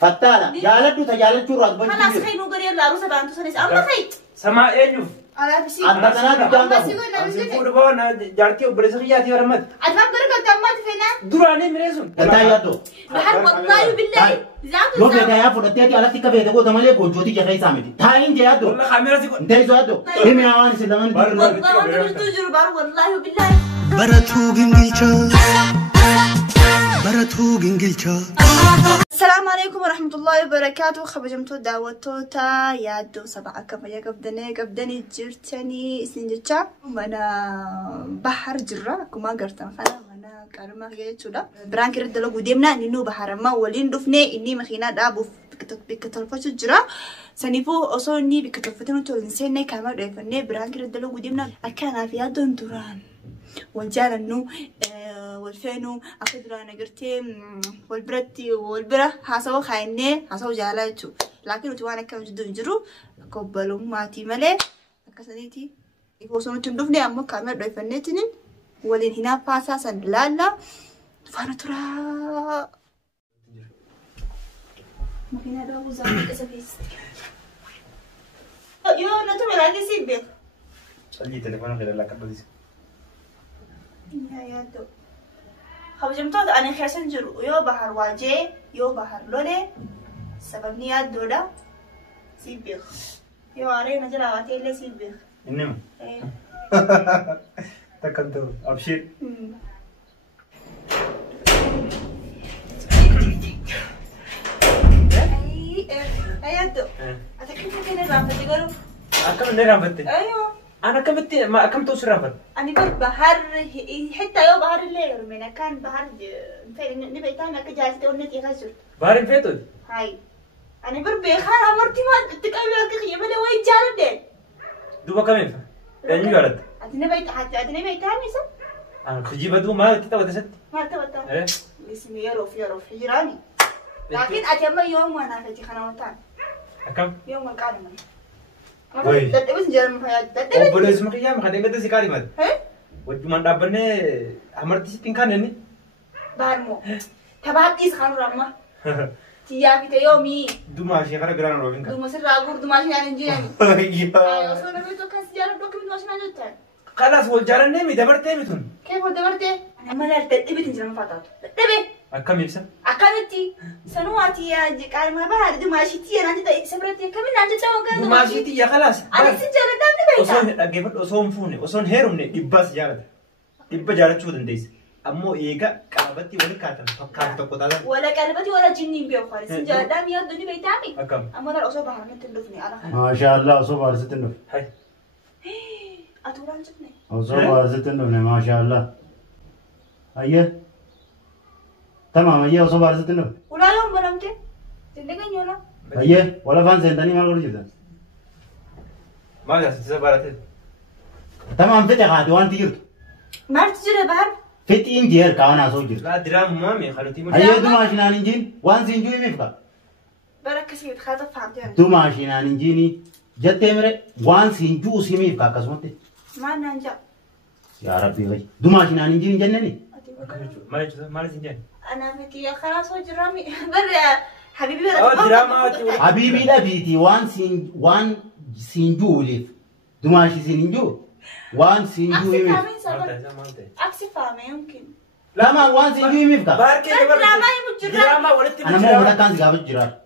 فتالا جالدو تجالد شورات بنتي خلاص خينو غير لا روسا بانتو سنيس أما خي سما إيجو على بسي أنت كنا تجانا أسيبور بونا جارتي وبرزخياتي ورمت أدفع بركة تامات فينا دراني مريزون أنت يادو بحر والله بالله لو كده يا فرتي على تيكا بيتك وتملي بوجودي جاي سامتي تاين جيادو والله خامرة تقول انت يزادو هم يوان سلمان والله أنت بتجرب والله بالله براتو جنجلشا السلام عليكم ورحمة الله وبركاته خبجمتو دعوتوتا يادو سبعة كفايا قبدني جرتني سنجتشا وانا بحر جرا كما قرتن خلا وانا كارما يجودا برانك ردلو قديمنا نينو بحر ما ولين دفني اني مخينا دابو بكتلفوش جرا سنيفو اصو اني بكتلفتنو تولنسيني كاما دايفني برانك ردلو قديمنا اكانا في يادون دوران والجالنو والفينو أخذنا نقرتي والبرتي والبرة حاسوا خاينة حاسوا جالاتو لكن وتوانا كم جدو نجرو قبلوا ماتي ملء كسنيتي يفوسون تندفني أما كامير ضيفنتين ولين هنا فاسا سندلالا فانا ترى ما فينا ده وزارة كسبيس يو نتوما لاقي سيبك أجي تلفون غير لك بديس يا دو خبجمتوت أنا خياسن جرو يو بحر واجي يو بحر لولي سببني ياد دودا سيبيخ يو علي نجل عواتي اللي سيبيخ إنما ايه تكنتو أبشر أي يادو أتكلم كنا رافضي قولوا أكمل نرافض أيوه أنا كمتي ما كم توصل رافض أنا برد بحر حتى يو بحر اللي رمينا كان بحر فين نبي تانا كجالسة ونتي غزر بارين فيتود هاي أنا برد بخان أمرتي ما تكمل كذي يملا وين جالدين دوبا كمين فا يعني قالت أتني بيت تاني سن أنا خجيب دو ما تتا ودست ما تبتا إيه اسمي يروف حجراني لكن أتيما يوم وانا فتي خنوتان كم يوم القادم وي. تدبس جرم حياة أو تدبس بوليس مخيا ما خدين قد سكاري مات ها وجمان دابني أمرتي سبين كان بارمو تبعت إيش خانو رما تيا في تيومي دوما شيء خارج جران روبين كان دو مسر راغور دو ماشي يعني جياني أيوة صورة بيتو كان سجارة دوكمنت ماشي نجوتان خلاص والجارن نمي دبرت ميتون كيف هو دبرتي أنا ما لا تدبي تنجرم فاتاتو تدبي أكم يبسا أكانتي سنواتي يا جكار ما بعد دو ماشي تي أنا جدا سبرتي كمين أنت تاو كان دوما شيء تيا خلاص أنا سجارة دامني بيتا أصون أجيبت أصون فوني أصون هيرومني إباس جارد إبا جارد شو دنديس أمو إيجا كابتي ولا كاتم كاتم تقطع ولا كلبتي ولا جنين بيو خالص سجارة دامي يا دني بيتامي أكم أما لا أصوب بحر من تندفني أنا خلاص ما شاء الله صوب ارزت النف هاي أتوران جبني صوب ارزت النف ما شاء الله ايه تمام ايه صوب ارزت النف ولا يوم بلمتي تندقن يولا ايه ولا فان سنتني ما لو جدا ما جالس تسافرت تمام فتح هذا وانت جرت ما تجري بحر فتين جير كانا سو جرت لا درام مامي خلوتي مو ايه دو ماشين انجين وان سنجوي مفكا بركة سيد خاطر فهمتي دو ماشين انجيني جتمره وان سنجو سيميفكا كسمتي ما ننجا يا ربي وي دو ماشين انجين جنني ما يجوز ما لازم جاني أنا فتي خلاص وجرامي برا حبيبي برا دراما حبيبي لا بيتي وان سنجو ليف دو ماشي سنجو وان سنجو أكسي يميف فاهمين سبب أكسي فاهمين يمكن لا ما وان سنجو يميفكا باركي دراما يمجرد دراما ولدت انا مو ولا كان سيغاب جرار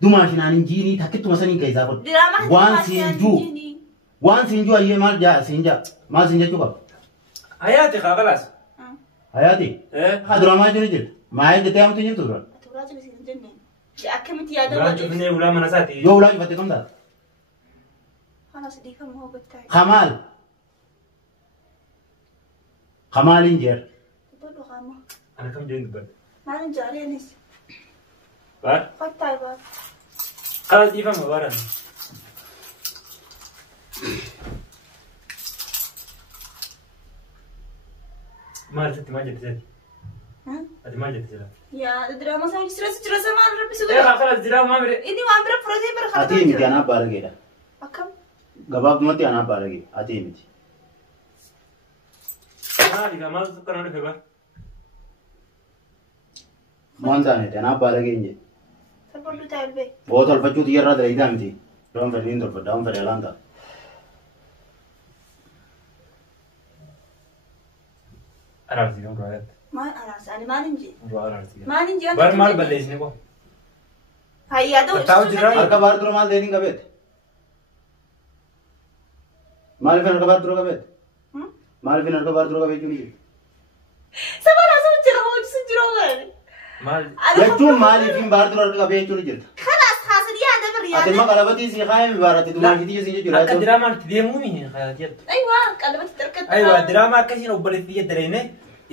دو ماشين انجيني تاكيت مسنين كيزا فوت دراما وان سنجو وان سنجو ايه مال جا سنجا ما سنجا تشوفا حياتي خلاص حياتي ايه خدرا ما جريت ما هي دتام تجي تدرا أتوراج بس الجنة أكمل يا ولا دولة تبني ولا مناساتي يو لا فتكم ده خلاص ديك ما هو بتاعي خمال خمال انجر برضو خامة انا كم جاي دبل ما نرجع عليه نس بار خد طيبات خلاص يفهم بارن ما جت زاد ها هذه ما جت زاد يا دراما سامي ستريس ما ربي ايه سوى خلاص دراما ما مري إني ما أمبر بروجي برا اتي متي انا بارغيدا أكم غباب متي انا بارغي اتي متي ما دي ما سكر انا فيبا مونزانه انا بارغي انجي فلو تالبي Foto alfachuu xiyyaarraa dalagidaa miti. Doon fedhiin tolfadha, doon fedhee alaan ta'a. Araarsi kan du'aadha. ما أنا أنا ما نجي Du'a araarsi. ما نجي Bar maal balleessine ko? هيا دو Taa'u jira. Harka baardura maal deetiin qabeete? Maaliif harka baardura qabeete? Maaliif harka baardura qabeechuu ni jiru? سبحان الله سوتشرا هو سوتشرا وين Maal? Jechuun maaliif baardura harka qabeechuu ni jirta? خلاص حاصل يا دبر يا Ati immoo qalabatii si qaayee mibaarratti dumaashitii si jira. Akka diraamaan itti deemuuni hayyaatiyattu. أيوة قلبت تركت Aywa diraamaa akkasiin obboleetti jedhareene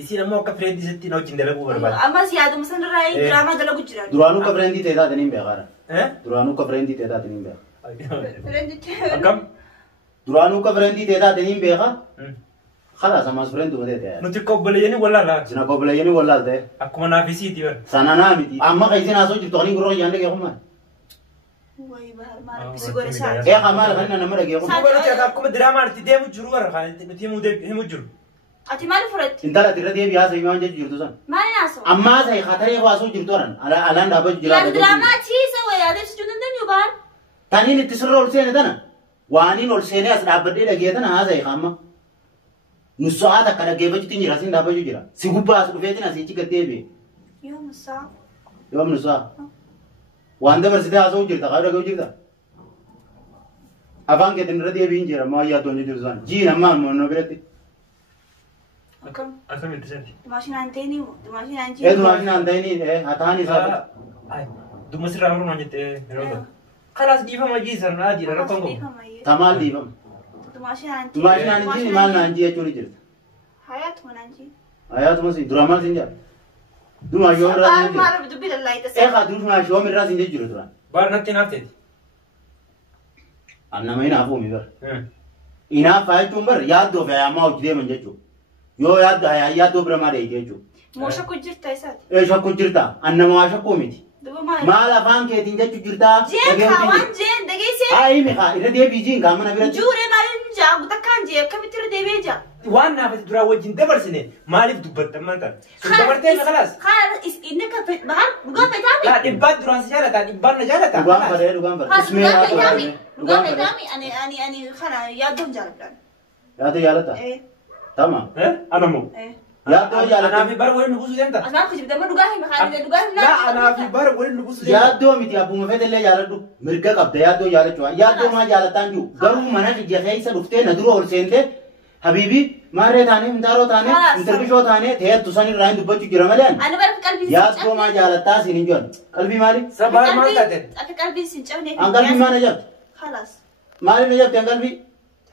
isiin ammoo akka fireeddisetti na wajjin dalaguu barbaada. أما زيادة مثلا رأي دراما دلقوا جيران Duraanuu ka fireendii ta'ee taate niin beekaadha. Eh? Duraanuu ka fireendii ta'ee taate niin beeka. Akkam? Duraanuu ka fireendii ta'ee taate niin beeka. Khalaas ammas fireenduma ta'e ta'e. Nuti akka obboleeyyanii wallaalaa. Sina kobileeyyanii wallaal ta'e. Akkuma naafisiiti bara. Sana naa miti. Amma ka isin haasoo jirtu qaliin gurra yaanda geekumaan. وي بهر ما بيسيقول ساعة Ee qamaal kan nama dhageekumaan. Duuba nuti akka akkuma diraamaan itti deemu jiru bara kan nuti himu jiru. أتي مالي فرد Intala ati irra deebii haasa'ii waan jechu jirtu san. ما ناسو Ammaa ta'e khataree haasoo jirtu oran. Alaan dhaabbatu jira. يا دراما تيسا ويا دير سجون الدنيا يبان Taniin itti sirra ol seene tana. Waaniin ol seenee as dhaabbadhee dhagee tana haasa'e qaama. Nusso'aat akka dhaggeeffachuutti jira siin dhaabbachuu jira. Si gubbaa as dhufeetiin asiichi gad deebi'e. يوم الساعة Yoom nusso'a. Waan dabarsitee haasa'uu jirta kaa dhaga'uu jirta. Afaan keetiin irra deebiin jira maa yaaddoon jiru san. Jiin ammaa ammoo biratti. كم Akkamitti sadi? ماشي نانتيني ماشي نانتيني Eedumaa fi naan ta'iniin hataan isaa. Duma sirraa muruun jettee yeroo ta'u. Kalaas dhiifama jiisan adiidha rakkoon qabu. Tamaal dhiifama. ماشي نانتي Tumaa fi naan jiin maal naan jii jechuun jirta. حياة ونانتي Ayaatuma si dura maal siin jira. Dumaa yoo irraa siin jira. ما رب دبي لله يتسع Eegaa dumaa yoo irraa siin jiru tura. Baar natti naafteeti. Annama inaafuu mi bara. Inaafaa jechuun bara yaaddoo fi ayyamaa hojii deeman jechuudha. Yoo yaaddoo bira maa dheeyite jechuudha. موشا كجرت تايسات Shakkuu jirta. Annama waa shakkuu miti. دبي ما Maal afaan keetiin jechuu jirta. جين كوان جين دقيسي Ayi mihaa irra deebii jiin kaa mana biratti. جوري مالين جا وتكان جي كم ترى دبي جا Waan naafati duraa wajjin dabarsine maaliif dubbattan maanta? Sun dabartee na kalaas. خلاص إنك في بحر وقام Laa بتامي dhibbaan duraan si jaalataa dhibbaan na jaalataa. Dhugaan baree dhugaan baree. خلاص Ismee وقام haasoo بتامي baree. وقام Dhugaan baree. بتامي أنا خلاص يا دون جاربلان Yaaddoo jaalataa. إيه Tama. Anamoo. إيه Yaaddoo jaalataa. Anaafi bara waliin nubusu deemta. أسمع كجيب دم دقاه مخالد دقاه Laa anaafi bara waliin nubusu deemta. Yaaddoo miti abbuma fedhallee jaaladhu mirga qabda yaaddoo jaalachuu yaaddoo maa jaalataan jiru garuu mana kiyya keessa dhuftee na dura ol seentee habiibii maarree taanee mintaaroo taanee intirbishoo taanee teettu san irraa hin dubbachuu jira malee أنا بعرف قلبي yaaddoo maa jaalataa siin hin jiran qalbii maali Sabaar maal taateen? قلبي سنجوني an qalbii maa na jabde خلاص maaliif na jabde an qalbii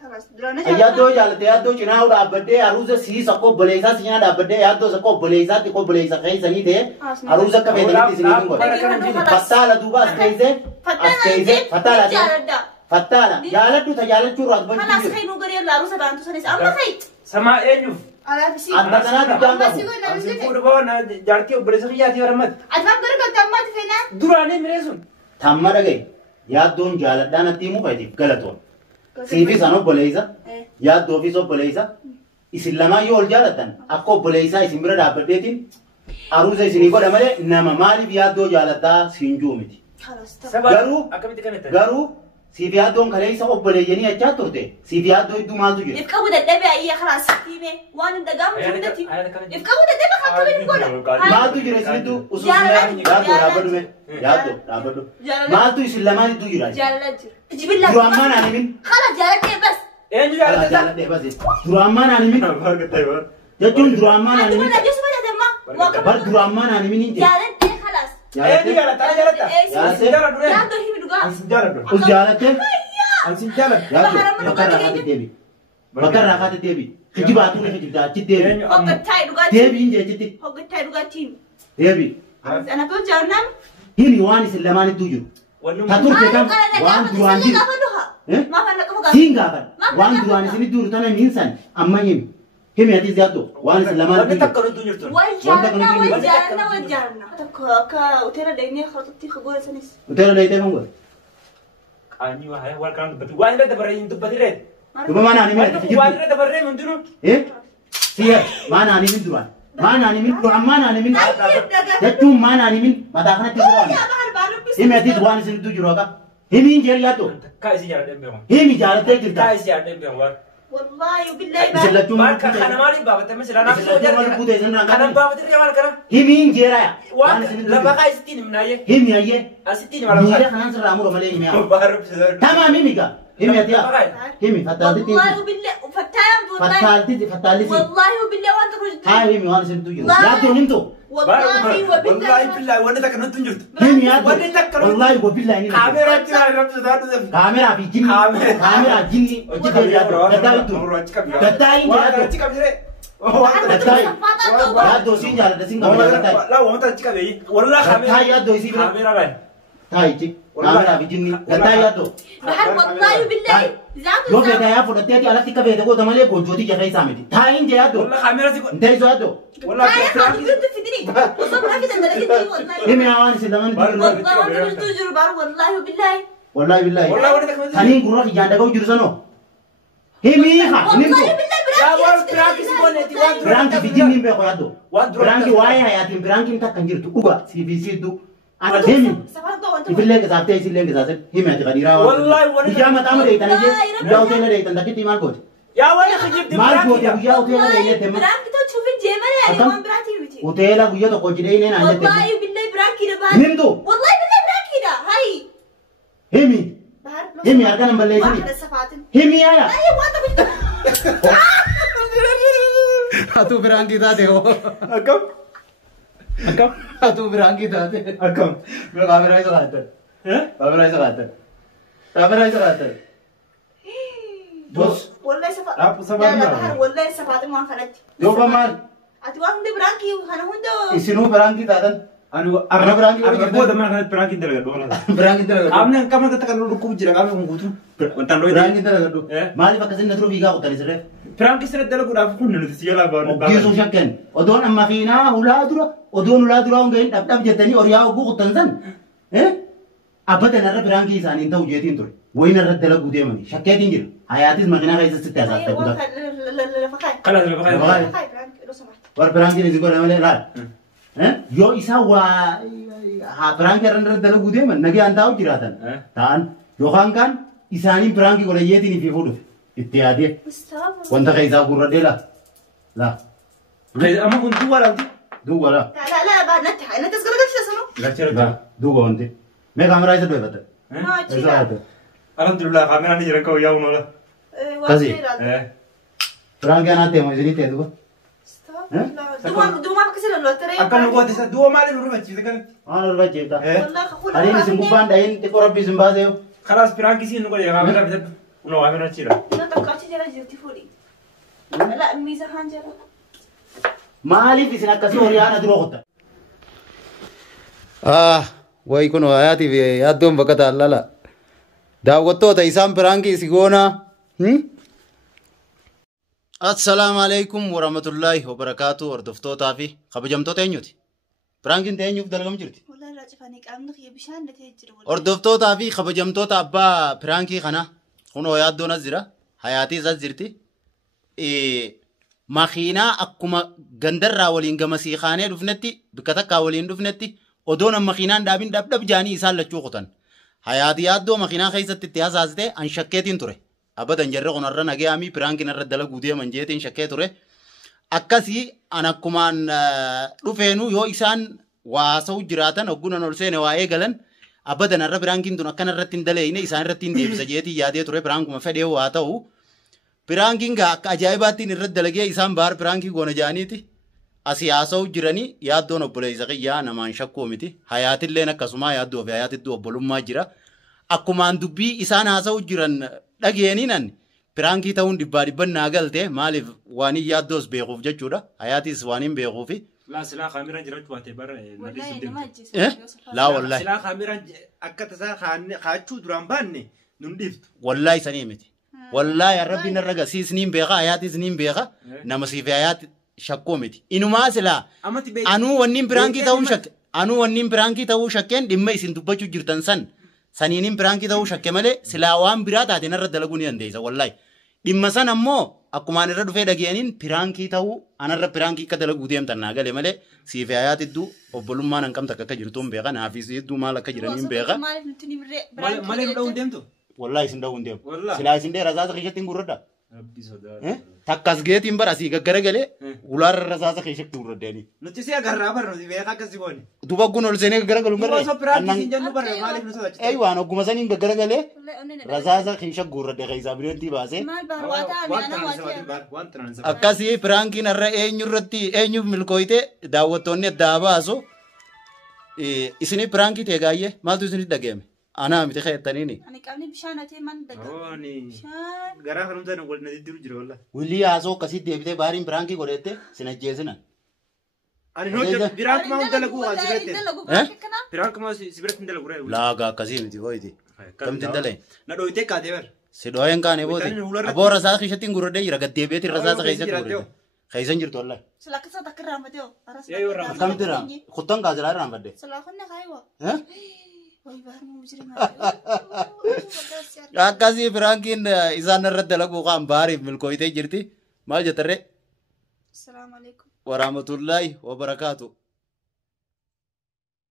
خلاص درانا yaaddoo jaalate yaaddoo cinaa dhaabbadhee aruuza siisa qobboleessaa si cinaa dhaabbadee yaaddoo isa qobboleessaatti qobboleessa keessanii ta'e aruuza akka feetanitti isinii hin godhe fattaala duuba as teessee fattaala jaaladhu ta jaalachuu irraa dubbachuu خلاص jiru خير نقول يلا عروسة بانتو سنس أما خير Samaa eenyuuf? على بسي anta kanaa duddaan qabu Ansi fuudhu baana jaartii obboleessa kiyyaati baramatti. أدفع قرقة تمات فينا Duraanii miree sun. tamma dhagaye yaaddoon jaaladhaa natti himuu feetiif galatoon siifis an obboleessa yaaddoofis obboleessa isin lamaan yoo ol jaalattan akka obboleessaa isin bira dhaabbadheetiin aruuza isinii godha malee nama maaliif yaaddoo jaaladhaa siin juu miti خلاص garuu akkamitti kan itti? garuu siif yaaddoon kaleessa obboleeyyanii achaa turte siif yaaddoo iddoo maaltu jira يفكوا دبي أي خلاص تيمي وأنا دقام جبتي يفكوا دبي خاطرين يقولوا maaltu jira isinitu usuusni yaaddoo dhaabbadhume yaaddoo dhaabadhu maaltu isin lamaan iddoo jira جالجر تجيب لك duru ammaan aan himin خلاص جالك بس Eenyu jaalataa? jaaladhee basi duru ammaan aan himin jechuun duru ammaan aan أنت himin ولا جسم ولا دم bar duru ammaan aan himin hin jira جالك خلاص Eenyu jaalataa jaalataa? Ansi jaala duree. لا ده هي بدقام Ansi jaala duree. us jaalattee Ansi jaala. yaaddoo bakka irraa kaate deebi bakka irraa kaate deebi kijibaatu ni kijibta achi deebi Eenyu هو ammoo. قتاي دقاتي deebi hin jechitti هو قتاي دقاتي deebi أنا كنت جارنام himi waan isin lamaan iddoo jiru Wannuma. ta turte kam waan duraan jiru ما فعلنا كم siin gaafan waan duraan isin iddoo jiru tana miinsan amma himi himi atis yaaddoo waan isin lamaan Wanti iddoo takka jiru nutu jirtu. والجارنا وترى ديني خطتي خبورة سنس hoteela dayitee kan godhe Qaanyii waa haya waan kanaan dubbatu. Waan irra dabarree hin dubbatiree. duba maan aan himin ati Waan kijibtu irra dabarree hundinuu. siya maan aan himin duraan maan aan himin duraan maan aan himin jechuun maan aan himin mataa kanatti duraan Himi ati waan isin tu jiru akka. Himi injeer yaaddo. Kaisi jala dem bewa. Himi jaalatee jirta. Kaisi jala dem bewa. والله وبالله Isin lachuu Maal kana maali baafate misira naaf soo Isin lachuu jala. buutee isin Kana rangaa. baafate riya maal kana. Himi injeera yaa. Waan lafa kaa isittiin himnaaye. Himi ayyee. Asittiin mala Miila baafate. kanaan sirraa mura malee himi yaa. Baaruu bisaa. Tamaam himi gaa. Himi ati yaa. Himi fattaalti. والله وبالله فتايم والله Fattaalti. والله وبالله وانت رجل Haa himi waan isin tu jiru. Yaaddoon himtu. والله Wallahi وبالله billahi wanni takka nutti hin jirtu. Himi yaaddo. Wanni takka nutti. Wallahi gobillahi ni. Kaameraa jira irratti sodaatu. Kaameraa fi jinni. Kaameraa jinni. Hojjetee yaaddo. Gaddaa ittu. Gaddaa hin yaaddo. Achi qabjire. Yaaddo siin jaalladha siin qabda gaddaa. Laa wanta achi qabe. Wallahi Gaddaa yaaddo isii bira. kaameraa laay. Taayichi. Kaameraa fi jinni. Gaddaa yaaddo. بحر والله وبالله ذاك Yoo feetaa yaa fudhatteeti alatti akka feete goota malee goojootii jafa isaa miti. Taayin jee yaaddo. Wallahi kaameraa si. Intee isoo yaaddo. Wallahi هاي خاطر بنت في دني وصبر في دني والله Himi hawaan isin lamaan jiru. والله وانت رجل تجرب والله وبالله Wallahi billahi. Wallahi wanni takka nutti. Saniin gurra ijaan dhaga'u jiru sanoo. Himi haa. والله بالله Yaa waan براكي biraakii si bonneeti waan dura. Biraanki fi jinni hin beeku yaaddo. Waan dura. Biraanki waa'ee hayaatiin biraankiin takka hin jirtu dhuga siifisiiddu. Himi. سفرت وانت Ifillee qisaaftee isillee qisaasee himi ati qadiiraa Wallahi wanni. Guyyaa mataa ma deeytan jee guyyaa hoteela deeytan takkitti maal goote? Yaa wanni kijibdi Maal goote biraakii. guyyaa hoteela deeyneette ma? براكي تو تشوفي الجمال يعني أكم؟ وين براكي بتي Hoteela guyyaa tokko jidhee naan jette. والله بالله براكي ده Himtu والله بالله براكي ده هاي himi بحر himi harkaan hin balleessini. واحد السفاتن Himi yaaya. اي وانت كنت Atuu biraanki taate hoo. Akkam. Akkam. Atuu biraanki taate. Akkam. Kaameraa isa qaatan. Kaameraa isa qaatan. Kaameraa isa qaatan. Bos. والله سفاتن أبو سفاتن لا لا لا. بحر والله سفاتن ما خلت Yooba maal? اتوقع دي براكي وانا هندو Isinuu biraanki taatan. Anu Arra biraakii arra hojjetan. booda mana kanatti biraakii dalagadhu kana. Biraanki dalagadhu. Qaamni qaamni akka takka dhukkubu jira qaamni kun guutuu. Wantaan dhooyee. Biraanki dalagadhu. Eh. Maaliif akkasiin na turuu fiigaa qottanii sirreef? Biraakii sirriitti dalaguudhaaf kun nuti si jalaa baanu. Oggiisuu shakken. Odoon amma fiinaa hulaa dura odoon hulaa dura hongeen dhabdhab jettanii horiyaa ogguu qottan san. Abbatan irra biraankii isaaniin ta'u jeetiin ture. Wayina irratti dalaguu deemani. Shakkeetiin jira. Hayaatis makiinaa keessa sitti hasaafte kutaa. Kala sirrii Bakka. bakka. لو سمحت War biraankiin isin godha malee laal. Yoo isaan waa biraankii irra dalaguu deeman nagaan taa'u jiraatan. Ta'an yookaan kaan isaanii biraankii godhayeetiin fi fuudhuuf itti yaadee wanta keessaa gurradhee laa. Laa. Amma kun duwwaa laati. Duuba laa. لا لا بعد نتح انا تسقط لك شو اسمه Lachira Laa. Duuba wanti. Mee kaameraa isa dhoofata. ما Isa تشيل haata. Alhamdulillah kaameraan ni jiran ka'u yaa'u noola. Kasi. Biraankii anaa teemu isinii teetu kun. دوما بكسر اللوتري Akka nu goote isa duwwaa maali nu rufachiise kanatti. Waan argaa jeetaa. والله خول Adiin isin gubbaan dhayin xiqqoo rabbi isin baasee yoo. Kalaas biraakii siin nu godhe kaameraa bitadhu. Kunoo kaameraa jira. لا توقعت جرى جرتي فولي لا ميزه هانجرة Maaliif isin akkasii horii haana dura qotta? Wayi kun hayaatiif yaaddoon bakka taallala. Daawwattoota isaan biraankii isi goonaa. Assalaamu alaikum warahmatullaahi wabarakaatu hordoftootaa fi kabajamtoota eenyuti? Biraankiin eenyuuf dalagamu jirti? والله لا تفاني قامنا خي بشان نتيجر Hordoftootaa fi kabajamtoota abbaa birankii kana kunoo yaaddoon as jira. Hayaatii as jirti. Makiinaa akkuma gandarraa waliin gamasii kaanee dhufnetti bikka takkaa waliin dhufnetti odoon amma makiinaan dhaabin dhabdhab jaanii isaan lachuu kutan. Hayaatii yaaddoo makiinaa keessatti itti hasaasite an shakkeetiin ture. Abadan jarri kunarra nagayaamii biraankiin irra dalaguu deeman jeetiin shakkee ture. Akkasii an akkumaan dhufeenuu yoo isaan waasa'u jiraatan hoggunan ol seene waa eegalan abadan irra biraankiin tun akkana irratti hin daleeyne isaan irratti hin deebisa jeetii yaadee ture biraankuma fedhee waa ta'u. Biraankiin gaa akka ajaa'ibaattiin irratti dalagee isaan baar biraankii goona jaaniiti. Asii haasa'u jiranii yaaddoon obboleessa qiyyaa namaan shakkuu miti. Hayaatilleen akkasumaa yaaddoo fi hayaatittuu obbolummaa jira. Akkumaan dubbii isaan haasa'u jiran dhageeninan biraankii ta'uun dhibbaan naa galte maaliif waan hin yaaddoos beekuuf jechuudha. Hayaatis waan hin beekuufi. Laa silaa kaameraan jiraachuu baatee bara والله يا جماعة Laa wallahi. silaa kaameraan akka tasaa kaachuu duraan baanne nun dhiiftu. Wallahi sanii miti. Wallahi rabbi narra gasiis niin beeka hayaatis niin beeka nama siif hayaat shakkoo miti. Inumaa silaa Amatti beeku. anuu wanniin biraankii ta'uu shakke anuu wanniin biraankii ta'uu shakkeen dhimma isin dubbachuu jirtan saniiniin biraankii ta'uu shakke malee silaa waan biraa taate narra dalaguu ni dandeessa wallahi. Dhimma san ammoo akkuma ani irra dhufee dhageenyin piraankii ta'uu anarra piraankii akka dalaguu deemtan naa galee malee siif hayaat idduu obbolummaan hin qabne akka jirtu hin beeka naafis idduu maal akka jiranii hin beeka. Malee nu dha'uun deemtu? Wallaahi isin dha'uun deemu. Silaa isin dheeraa rasaasa keessatti hin gurradha. Takkas geetiin bara asii gaggara galee ulaarra rasaasa keessatti gurraddeeni. Nuti si agarraa bara nuti beekaa akkasii booni. Dubagguun ol seenee gaggara galuun garree. Osoo piraankii hin jennu bara maaliif nu sodaachisa? Ee waan ogguma saniin gaggara galee rasaasa keessatti gurradde keessaa bineeltii baasee. Akkasii piraankiin har'a eenyurratti eenyuuf milkooyte daawwattoonni addaa baasu isinii piraankii ta'e gaayyee maaltu isinitti dhaga'ame? Anaa miti keettaniini. Ani qabni bishaan atee man Ooni. Garaa kanumta wal na diddiru jira walla. Wilii haasoo akkasii deebitee baariin piraankii godhette sin ajjeesinan. Ani hojja piraankuma hunda laguu waan sibirette. Piraankuma sibirette hunda laguu reewu. Laaga akkasii miti hoyti. Kamti dalee. Na dhooyitee kaatee bar. Si dhooyen kaane booti. Aboo rasaasa keessatti hin gurradee jira gaddeebi'eetiin rasaasa keessatti gurradee. Keessan jirtu wallahi. Sila kasa takka raambatee Kamti raa kuttan kaasirraa raambadde. Sila kunne kaayiwa. Akkasii piraankiin isaan irratti dalaguu kan baariif milkooytee jirti. Maal jettarree? Assalamu alaikum. Warahmatullahi wabarakatuh.